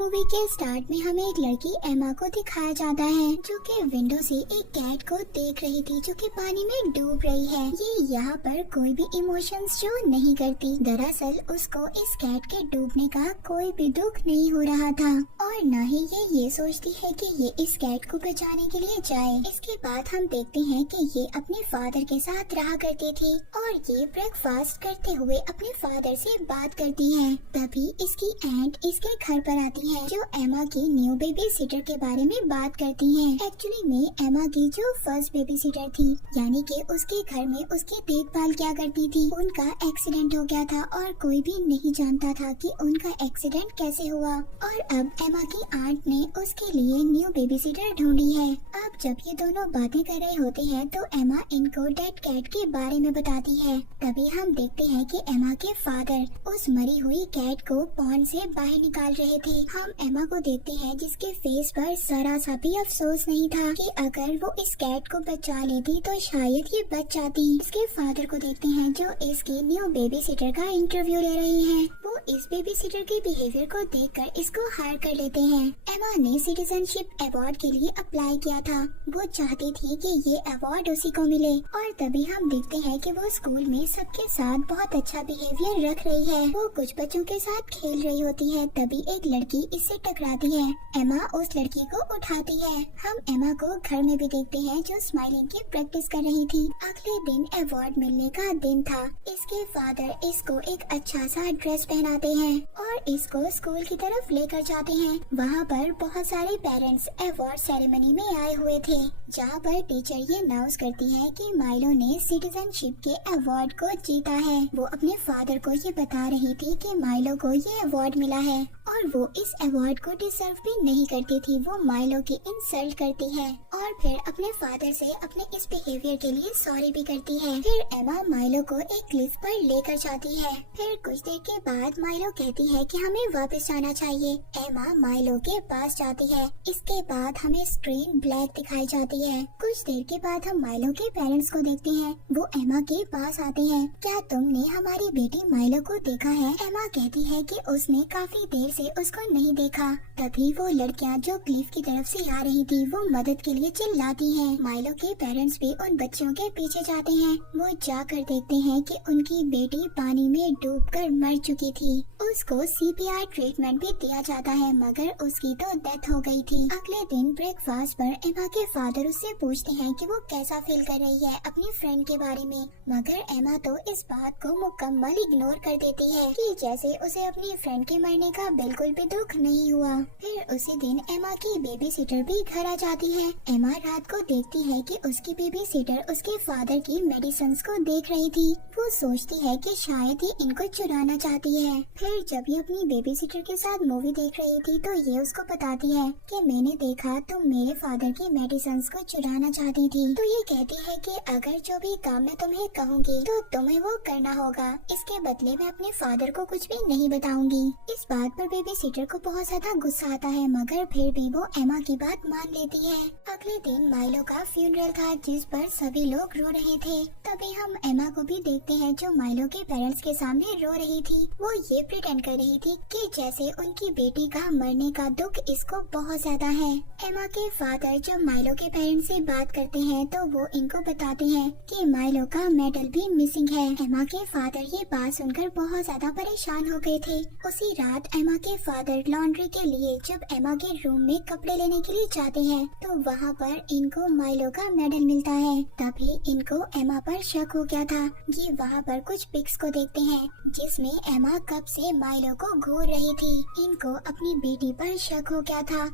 Movie के start में हमें एक लड़की एमा को दिखाया जाता है जो कि विंडो से एक कैट को देख रही थी जो कि पानी में डूब रही है। ये यहाँ पर कोई भी इमोशंस शो नहीं करती। दरअसल उसको इस कैट के डूबने का कोई भी दुख नहीं हो रहा था और न ही ये सोचती है कि ये इस कैट को बचाने के लिए जाए। इसके बाद हम देखते हैं कि ये अपने फादर के साथ रहा करती थी और ये ब्रेकफास्ट करते हुए अपने फादर से बात करती है। तभी इसकी एंट इसके घर पर आती है जो एमा की न्यू बेबी सीटर के बारे में बात करती है। एक्चुअली में एमा की जो फर्स्ट बेबी सीटर थी यानी कि उसके घर में उसकी देखभाल क्या करती थी, उनका एक्सीडेंट हो गया था और कोई भी नहीं जानता था कि उनका एक्सीडेंट कैसे हुआ। और अब एमा की आंट ने उसके लिए न्यू बेबी सीटर ढूंढी है। अब जब ये दोनों बातें कर रहे होते हैं तो एमा इनको डेड कैट के बारे में बताती है। तभी हम देखते हैं कि एमा के फादर उस मरी हुई कैट को पॉन्ड से बाहर निकाल रहे थे। हम एमा को देखते हैं जिसके फेस पर जरा सा भी अफसोस नहीं था कि अगर वो इस कैट को बचा लेती तो शायद ये बच जाती। इसके फादर को देखते हैं जो इसकी न्यू बेबी सीटर का इंटरव्यू ले रही है। वो इस बेबी सीटर के बिहेवियर को देखकर इसको हायर कर लेते हैं। एमा ने सिटीजनशिप अवार्ड के लिए अप्लाई किया था। वो चाहती थी कि ये अवार्ड उसी को मिले और तभी हम देखते हैं कि वो स्कूल में सबके साथ बहुत अच्छा बिहेवियर रख रही है। वो कुछ बच्चों के साथ खेल रही होती है तभी एक लड़की इससे टकराती है। एमा उस लड़की को उठाती है। हम एमा को घर में भी देखते हैं जो स्माइलिंग की प्रैक्टिस कर रही थी। अगले दिन अवार्ड मिलने का दिन था। इसके फादर इसको एक अच्छा सा ड्रेस पहनाते हैं और इसको स्कूल की तरफ लेकर जाते हैं। वहाँ पर बहुत सारे पेरेंट्स अवार्ड सेरेमनी में आए हुए थे जहाँ पर टीचर ये अनाउंस करती है कि माइलो ने सिटीजनशिप के अवार्ड को जीता है। वो अपने फादर को ये बता रही थी कि माइलो को ये अवार्ड मिला है और वो इस अवार्ड को डिजर्व भी नहीं करती थी। वो माइलो की इंसल्ट करती है और फिर अपने फादर से अपने इस बिहेवियर के लिए सॉरी भी करती है। फिर एमा माइलो को एक क्लिफ पर लेकर जाती है। फिर कुछ देर के बाद माइलो कहती है कि हमें वापस जाना चाहिए। एमा माइलो के पास जाती है। इसके बाद हमें स्क्रीन ब्लैक दिखाई जाती है। कुछ देर के बाद हम माइलो के पेरेंट्स को देखते हैं। वो एमा के पास आते हैं। क्या तुमने हमारी बेटी माइलो को देखा है? एमा कहती है कि उसने काफी देर से उसको नहीं देखा। तभी वो लड़कियां जो क्लिफ की तरफ से आ रही थी वो मदद के लिए चिल्लाती हैं। माइलो के पेरेंट्स भी उन बच्चों के पीछे जाते हैं। वो जाकर देखते हैं कि उनकी बेटी पानी में डूबकर मर चुकी थी। उसको सीपीआर ट्रीटमेंट भी दिया जाता है मगर उसकी तो डेथ हो गई थी। अगले दिन ब्रेकफास्ट पर एमा के फादर उससे पूछते हैं कि वो कैसा फील कर रही है अपनी फ्रेंड के बारे में, मगर एमा तो इस बात को मुकम्मल इग्नोर कर देती है कि जैसे उसे अपनी फ्रेंड के मरने का बिल्कुल भी दुख नहीं हुआ। फिर उसी दिन एमा की बेबी सीटर भी घर आ जाती है। एमा रात को देखती है कि उसकी बेबी सीटर उसके फादर की मेडिसिन को देख रही थी। वो सोचती है कि शायद ये इनको चुराना चाहती है। फिर जब ये अपनी बेबी सीटर के साथ मूवी देख रही थी तो ये उसको बताती है कि मैंने देखा तुम मेरे फादर की मेडिसिन को चुराना चाहती थी। तो ये कहती है कि अगर जो भी काम मैं तुम्हें कहूँगी तो तुम्हें वो करना होगा। इसके बदले में अपने फादर को कुछ भी नहीं बताऊंगी। इस बात पर बेबी सीटर को बहुत ज्यादा गुस्सा आता है मगर फिर भी वो एमा की बात मान लेती है। अगले दिन माइलो का फ्यूनरल था जिस पर सभी लोग रो रहे थे। तभी हम एमा को भी देखते हैं जो माइलो के पेरेंट्स के सामने रो रही थी। वो ये प्रिटेंड कर रही थी कि जैसे उनकी बेटी का मरने का दुख इसको बहुत ज्यादा है। एमा के फादर जब माइलो के पेरेंट्स से बात करते हैं तो वो इनको बताते हैं कि माइलो का मेडल भी मिसिंग है। एमा के फादर ये बात सुनकर बहुत ज्यादा परेशान हो गए थे। उसी रात एमा के फादर लॉन्ड्री के लिए जब एमा के रूम में कपड़े लेने के लिए जाते हैं तो वहाँ पर इनको माइलो का मेडल मिलता है। तभी इनको एमा पर शक हो गया था। ये वहाँ पर कुछ पिक्स को देखते हैं जिसमें एमा कब से माइलो को घूर रही थी। इनको अपनी बेटी पर शक हो गया था।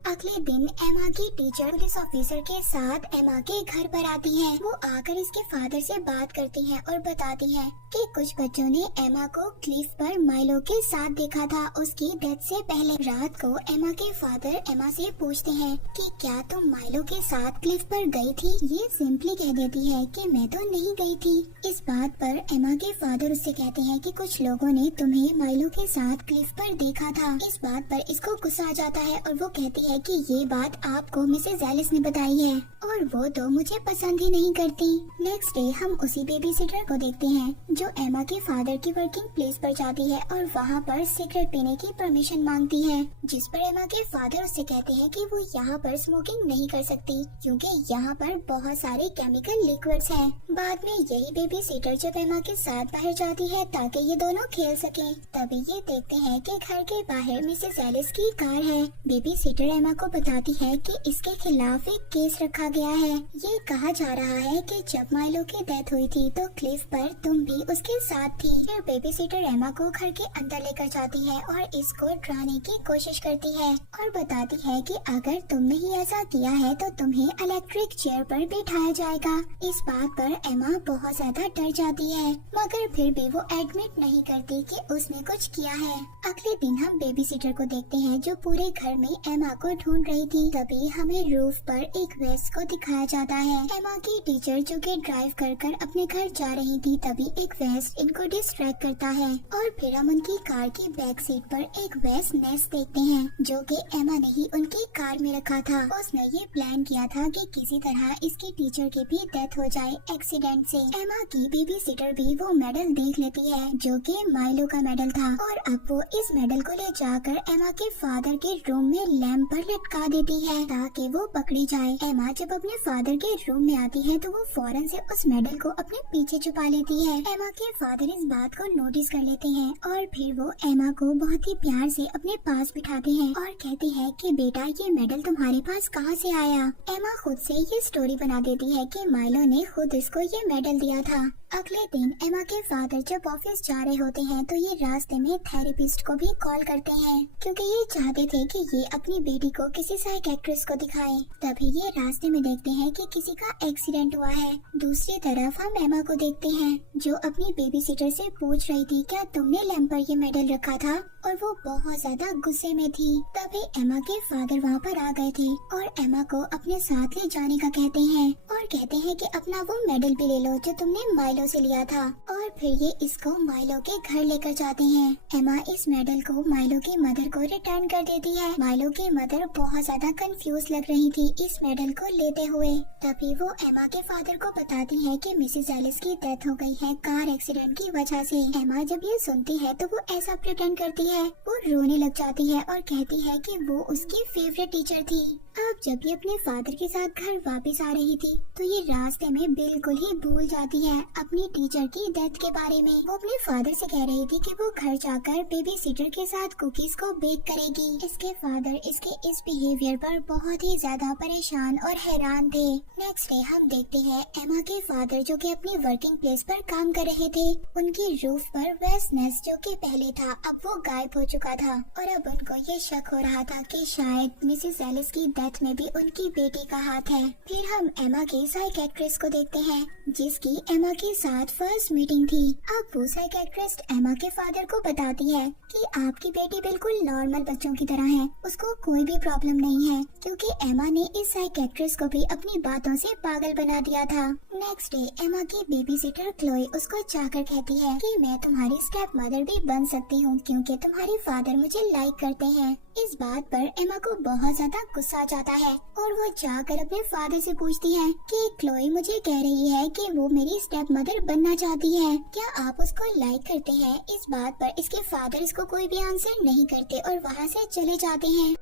अगले दिन एमा की टीचर पुलिस ऑफिसर के साथ एमा के घर पर आती है। वो आकर इसके फादर से बात करती है और बताती है कि कुछ बच्चों ने एमा को क्लिफ पर माइलो के साथ देखा था उसकी डेथ से पहले। रात को एमा के फादर एमा से पूछते हैं कि क्या तुम माइलो के साथ क्लिफ पर गई थी? ये सिंपली कह देती है कि मैं तो नहीं गई थी। इस बात पर एमा के फादर उससे कहते हैं कि कुछ लोगों ने तुम्हें माइलो के साथ क्लिफ पर देखा था। इस बात पर इसको गुस्सा आ जाता है और वो कहती है है कि ये बात आपको मिसेस एलिस ने बताई है और वो तो मुझे पसंद ही नहीं करती। नेक्स्ट डे हम उसी बेबी सिटर को देखते हैं जो एमा के फादर की वर्किंग प्लेस पर जाती है और वहाँ पर सिगरेट पीने की परमिशन मांगती है, जिस पर एमा के फादर उससे कहते हैं कि वो यहाँ पर स्मोकिंग नहीं कर सकती क्योंकि यहाँ पर बहुत सारे केमिकल लिक्विड्स हैं। बाद में यही बेबी सिटर जब एमा के साथ बाहर जाती है ताकि ये दोनों खेल सकें, तभी ये देखते हैं कि घर के बाहर मिसेस एलिस की कार है। बेबी सिटर एमा को बताती है कि इसके खिलाफ एक केस रखा गया है। ये कहा जा रहा है कि जब माइलो की डेथ हुई थी तो क्लिफ पर तुम भी उसके साथ थी। फिर बेबी सिटर एमा को घर के अंदर लेकर जाती है और इसको डराने की कोशिश करती है और बताती है कि अगर तुमने ही ऐसा किया है तो तुम्हें इलेक्ट्रिक चेयर पर बिठाया जाएगा। इस बात पर एमा बहुत ज्यादा डर जाती है, मगर फिर भी वो एडमिट नहीं करती कि उसने कुछ किया है। अगले दिन हम बेबी सिटर को देखते हैं जो पूरे घर में एमा को ढूंढ रही थी। तभी हमें रूफ पर एक वेस्ट को दिखाया जाता है। एमा की टीचर जो कि ड्राइव कर कर अपने घर जा रही थी, तभी एक वेस्ट इनको डिस्ट्रैक्ट करता है और फिर हम उनकी कार की बैक सीट पर एक वेस्ट नेस्ट देखते हैं जो कि एमा ने ही उनकी कार में रखा था। उसने ये प्लान किया था कि किसी तरह इसकी टीचर की भी डेथ हो जाए एक्सीडेंट से। एमा की बेबी सिटर भी वो मेडल देख लेती है जो कि माइलो का मेडल था और अब वो इस मेडल को ले जाकर एमा के फादर के रूम में लैंप पर लटका देती है ताकि वो पकड़ी जाए। एमा जब अपने फादर के रूम में आती है तो वो फौरन से उस मेडल को अपने पीछे छुपा लेती है। एमा के फादर इस बात को नोटिस कर लेते हैं और फिर वो एमा को बहुत ही प्यार से अपने पास बिठाते हैं और कहते हैं कि बेटा ये मेडल तुम्हारे पास कहाँ से आया। एमा खुद से ये स्टोरी बना देती है कि माइलो ने खुद इसको ये मेडल दिया था। अगले दिन एमा के फादर जब ऑफिस जा रहे होते हैं तो ये रास्ते में थेरेपिस्ट को भी कॉल करते हैं क्योंकि ये चाहते थे कि ये अपनी बेटी को किसी साइकियाट्रिस्ट को दिखाएं। तभी ये रास्ते में देखते हैं कि किसी का एक्सीडेंट हुआ है। दूसरी तरफ हम एमा को देखते हैं जो अपनी बेबी सिटर से पूछ रही थी क्या तुमने लैंप पर ये मेडल रखा था, और वो बहुत ज्यादा गुस्से में थी। तभी एमा के फादर वहाँ पर आ गए थे और एमा को अपने साथ ले जाने का कहते हैं और कहते हैं कि अपना वो मेडल भी ले लो जो तुमने माइलो से लिया था। और फिर ये इसको माइलो के घर लेकर जाते हैं। एमा इस मेडल को माइलो की मदर को रिटर्न कर देती है। माइलो की मदर बहुत ज्यादा कंफ्यूज लग रही थी इस मेडल को लेते हुए। तभी वो एमा के फादर को बताती है कि मिसेस एलिस की डेथ हो गई है कार एक्सीडेंट की वजह से। एमा जब ये सुनती है तो वो ऐसा प्रिटेंड करती है, वो रोने लग जाती है और कहती है कि वो उसकी फेवरेट टीचर थी। अब जब ये अपने फादर के साथ घर वापस आ रही थी तो ये रास्ते में बिल्कुल ही भूल जाती है अपनी टीचर की डेथ के बारे में। वो अपने फादर से कह रही थी कि वो घर जाकर बेबी सिटर के साथ कुकीज को बेक करेगी। इसके फादर इसके इस बिहेवियर पर बहुत ही ज्यादा परेशान और हैरान थे। नेक्स्ट डे हम देखते हैं एमा के फादर जो कि अपनी वर्किंग प्लेस पर काम कर रहे थे। उनकी रूफ पर वेस्ट नेस्ट जो कि पहले था अब वो गायब हो चुका था और अब उनको ये शक हो रहा था कि शायद मिसेस एलिस की डेथ में भी उनकी बेटी का हाथ है। फिर हम एमा के साइकियाट्रिस्ट को देखते हैं जिसकी एमा के साथ फर्स्ट मीटिंग थी। अब वो साइकियाट्रिस्ट एमा के फादर को बताती है कि आपकी बेटी बिल्कुल नॉर्मल बच्चों की तरह है, उसको कोई भी प्रॉब्लम नहीं है, क्योंकि एमा ने इस साइकियाट्रिस्ट को भी अपनी बातों से पागल बना दिया था। नेक्स्ट डे एमा की बेबी सिटर क्लोई उसको जाकर कहती है कि मैं तुम्हारी स्टेप मदर भी बन सकती हूँ क्योंकि तुम्हारे फादर मुझे लाइक करते हैं। इस बात पर एमा को बहुत ज्यादा गुस्सा आ जाता है और वो जाकर अपने फादर से पूछती है कि क्लोई मुझे कह रही है कि वो मेरी स्टेप मदर बनना चाहती है, क्या आप उसको लाइक करते हैं? इस बात पर इसके फादर इसको कोई भी आंसर नहीं करते और वहाँ से चले जाते हैं।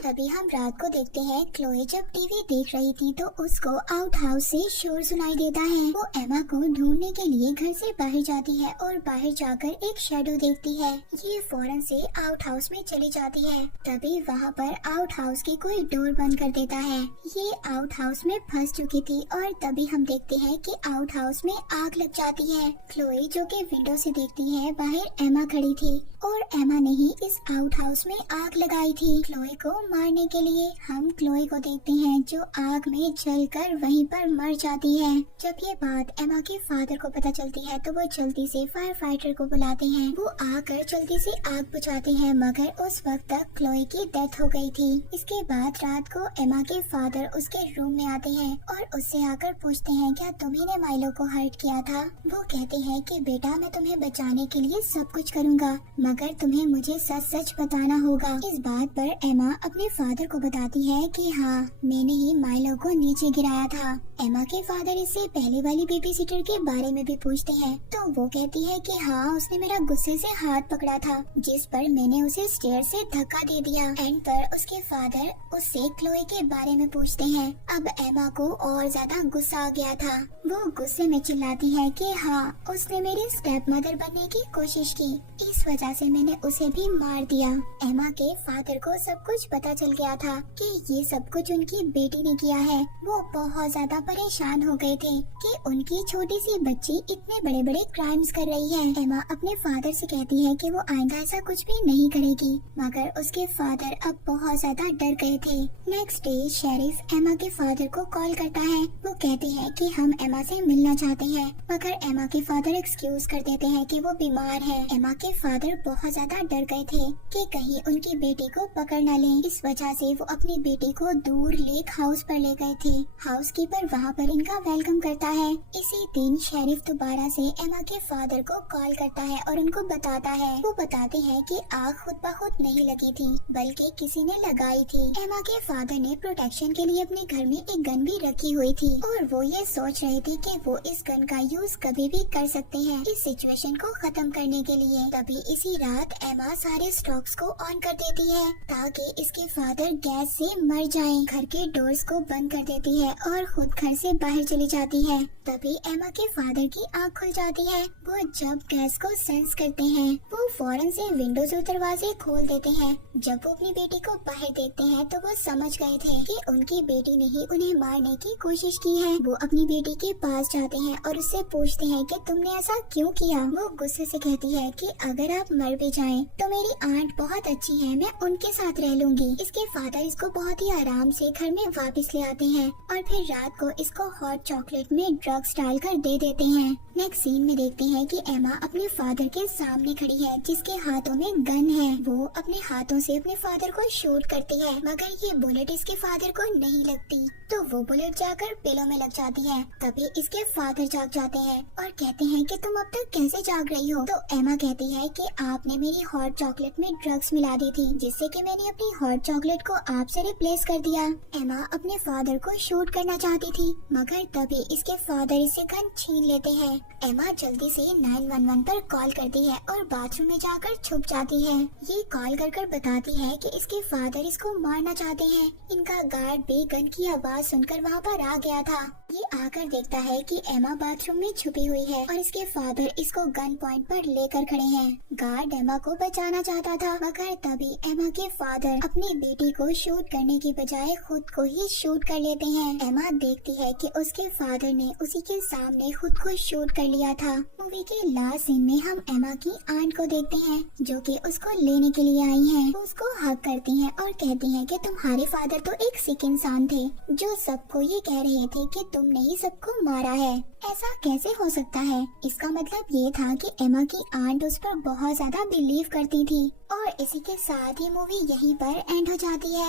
तभी हम रात को देखते हैं क्लोई जब टीवी देख रही थी तो उसको आउट हाउस से शोर सुनाई देता है। वो एमा को ढूंढने के लिए घर से बाहर जाती है और बाहर जाकर एक शैडो देखती है। ये फौरन से आउट हाउस में चली जाती है। तभी वहाँ पर आउट हाउस की कोई डोर बंद कर देता है। ये आउट हाउस में फंस चुकी थी और तभी हम देखते हैं कि आउट हाउस में आग लग जाती है। क्लोई जो कि विंडो से देखती है बाहर एमा खड़ी थी और एमा ने ही इस आउट हाउस में आग लगाई थी। क्लोई को मारने के लिए हम क्लोई को देखते हैं जो आग में जलकर वहीं पर मर जाती है। जब ये बात एमा के फादर को पता चलती है तो वो जल्दी से फायर फाइटर को बुलाते हैं। वो आकर जल्दी से आग बुझाते हैं मगर उस वक्त तक क्लोई की डेथ हो गई थी। इसके बाद रात को एमा के फादर उसके रूम में आते हैं और उससे आकर पूछते हैं क्या तुम्ही ने माइलो को हर्ट किया था? वो कहते हैं कि बेटा मैं तुम्हें बचाने के लिए सब कुछ करूँगा मगर तुम्हें मुझे सच सच बताना होगा। इस बात पर एमा अपने अपने फादर को बताती है कि हाँ, मैंने ही माइलो को नीचे गिराया था। एमा के फादर इससे पहले वाली बेबी सिटर के बारे में भी पूछते हैं, तो वो कहती है कि हाँ, उसने मेरा गुस्से से हाथ पकड़ा था, जिस पर मैंने उसे स्टेयर से धक्का दे दिया। एंड पर उसके फादर उससे क्लोए के बारे में पूछते हैं। अब एमा को और ज्यादा गुस्सा आ गया था। वो गुस्से में चिल्लाती है कि हाँ, उसने मेरी स्टेप मदर बनने की कोशिश की, इस वजह से मैंने उसे भी मार दिया। एमा के फादर को सब कुछ पता चल गया था कि ये सब कुछ उनकी बेटी ने किया है। वो बहुत ज्यादा परेशान हो गए थे कि उनकी छोटी सी बच्ची इतने बड़े बड़े क्राइम्स कर रही है। एमा अपने फादर से कहती है कि वो आइंदा ऐसा कुछ भी नहीं करेगी, मगर उसके फादर अब बहुत ज्यादा डर गए थे। नेक्स्ट डे शेरिफ एमा के फादर को कॉल करता है। वो कहते हैं कि हम एमा से मिलना चाहते हैं, मगर एमा के फादर एक्सक्यूज कर देते हैं कि वो बीमार है। एमा के फादर बहुत ज्यादा डर गए थे कि कहीं उनकी बेटी को पकड़ न ले। इस वजह से वो अपनी बेटी को दूर लेक हाउस पर ले गए थे। हाउसकीपर वहाँ पर इनका वेलकम करता है। इसी दिन शेरिफ दोबारा से एमा के फादर को कॉल करता है और उनको बताता है। वो बताते हैं कि आग खुद ब खुद नहीं लगी थी, बल्कि किसी ने लगाई थी। एमा के फादर ने प्रोटेक्शन के लिए अपने घर में एक गन भी रखी हुई थी और वो ये सोच रहे थे कि वो इस गन का यूज कभी भी कर सकते हैं इस सिचुएशन को खत्म करने के लिए। तभी इसी रात एमा सारे स्टॉक्स को ऑन कर देती है ताकि इसके फादर गैस से मर जाएं। घर के डोर्स को बंद कर देती है और खुद घर से बाहर चली जाती है। तभी एमा के फादर की आँख खुल जाती है। वो जब गैस को सेंस करते हैं, वो फौरन से विंडोज और दरवाजे खोल देते हैं। जब वो अपनी बेटी को बाहर देखते हैं तो वो समझ गए थे कि उनकी बेटी ने ही उन्हें मारने की कोशिश की है। वो अपनी बेटी के पास जाते हैं और उससे पूछते हैं कि तुमने ऐसा क्यों किया। वो गुस्से से कहती है कि अगर आप मर भी जाएं तो मेरी आंट बहुत अच्छी है, मैं उनके साथ रह लूंगी। इसके फादर इसको बहुत ही आराम से घर में वापस ले आते हैं और फिर रात को इसको हॉट चॉकलेट में ड्रग्स डालकर दे देते हैं। नेक्स्ट सीन में देखते हैं कि एमा अपने फादर के सामने खड़ी है, जिसके हाथों में गन है। वो अपने हाथों से अपने फादर को शूट करती है, मगर ये बुलेट इसके फादर को नहीं लगती, तो वो बुलेट जाकर पेलों में लग जाती है। तभी इसके फादर जाग जाते हैं और कहते हैं कि तुम अब तक कैसे जाग रही हो। तो एमा कहती है कि आपने मेरी हॉट चॉकलेट में ड्रग्स मिला दी थी, जिससे कि मैंने अपनी हॉट चॉकलेट को आपसे रिप्लेस कर दिया। एमा अपने फादर को शूट करना चाहती थी, मगर तभी इसके फादर इससे गन छीन लेते हैं। एमा जल्दी से 911 पर कॉल करती है और बाथरूम में जाकर छुप जाती है। ये कॉल कर बताती है कि इसके फादर इसको मारना चाहते हैं। इनका गार्ड भी गन की आवाज सुनकर वहाँ पर आ गया था। ये आकर देखता है कि एमा बाथरूम में छुपी हुई है और इसके फादर इसको गन पॉइंट पर लेकर खड़े हैं। गार्ड एमा को बचाना चाहता था, मगर तभी एमा के फादर अपनी बेटी को शूट करने की बजाय खुद को ही शूट कर लेते हैं। एमा देखती है कि उसके फादर ने उसी के सामने खुद को शूट कर लिया था। मूवी के लास्ट सीन में हम एमा की आंट को देखते हैं, जो कि उसको लेने के लिए आई हैं। वो उसको हग करती हैं और कहती हैं कि तुम्हारे फादर तो एक सिक इंसान थे, जो सबको ये कह रहे थे कि तुमने ही सबको मारा है। ऐसा कैसे हो सकता है? इसका मतलब ये था कि एमा की आंट उस पर बहुत ज्यादा बिलीव करती थी। और इसी के साथ ही मूवी यहीं पर एंड हो जाती है।